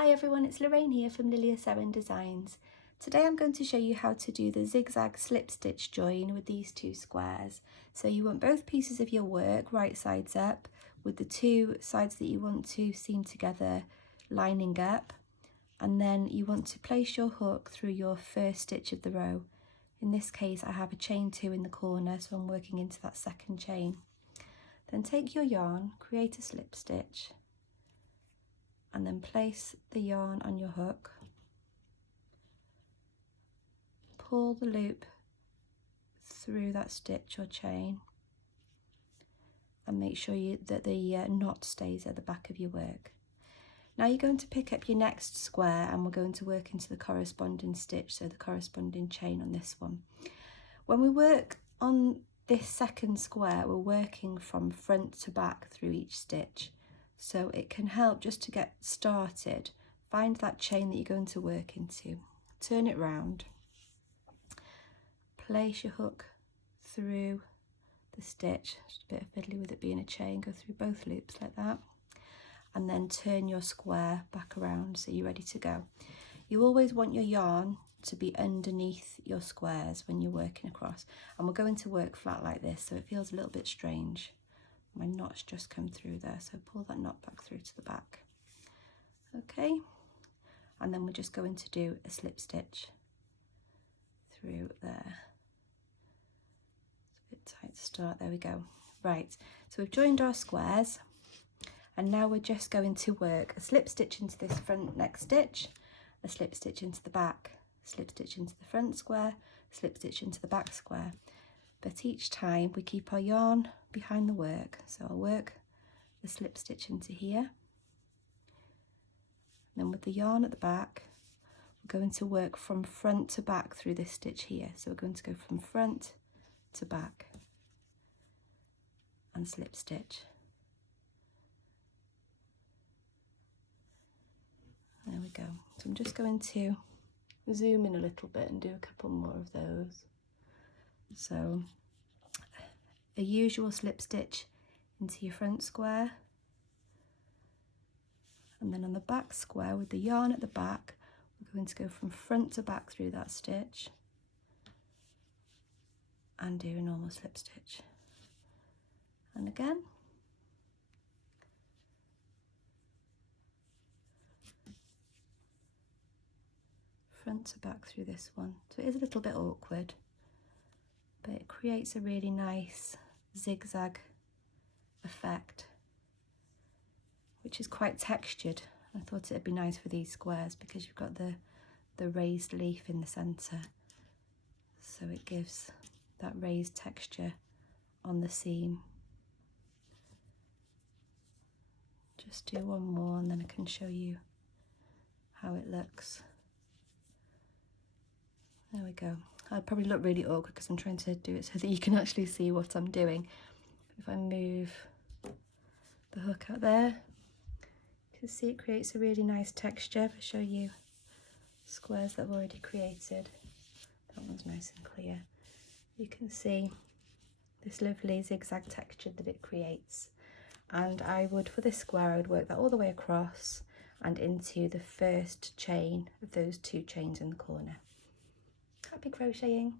Hi everyone, it's Lorraine here from Lilia Sewing Designs. Today I'm going to show you how to do the zigzag slip stitch join with these two squares. So you want both pieces of your work right sides up with the two sides that you want to seam together lining up, and then you want to place your hook through your first stitch of the row. In this case I have a chain 2 in the corner, so I'm working into that second chain. Then take your yarn, create a slip stitch, and then place the yarn on your hook, pull the loop through that stitch or chain, and make sure that the knot stays at the back of your work. Now you're going to pick up your next square and we're going to work into the corresponding stitch, so the corresponding chain on this one. When we work on this second square, we're working from front to back through each stitch. So it can help just to get started. Find that chain that you're going to work into, turn it round, place your hook through the stitch, just a bit of fiddly with it being a chain, go through both loops like that, and then turn your square back around so you're ready to go. You always want your yarn to be underneath your squares when you're working across, and we're going to work flat like this, so it feels a little bit strange. My knot's just come through there, so pull that knot back through to the back. Okay, and then we're just going to do a slip stitch through there. It's a bit tight to start, there we go. Right, so we've joined our squares, and now we're just going to work a slip stitch into this front next stitch, a slip stitch into the back, slip stitch into the front square, slip stitch into the back square. But each time we keep our yarn behind the work. So I'll work the slip stitch into here. And then with the yarn at the back, we're going to work from front to back through this stitch here. So we're going to go from front to back and slip stitch. There we go. So I'm just going to zoom in a little bit and do a couple more of those. So a usual slip stitch into your front square, and then on the back square with the yarn at the back, we're going to go from front to back through that stitch and do a normal slip stitch. And again. Front to back through this one. So it is a little bit awkward, but it creates a really nice zigzag effect, which is quite textured. I thought it'd be nice for these squares because you've got the raised leaf in the centre, so it gives that raised texture on the seam. Just do one more and then I can show you how it looks. There we go. I'll probably look really awkward because I'm trying to do it so that you can actually see what I'm doing. If I move the hook out there, you can see it creates a really nice texture. If I show you squares that I've already created, that one's nice and clear. You can see this lovely zigzag texture that it creates. And I would, for this square, I would work that all the way across and into the first chain of those two chains in the corner. Happy crocheting!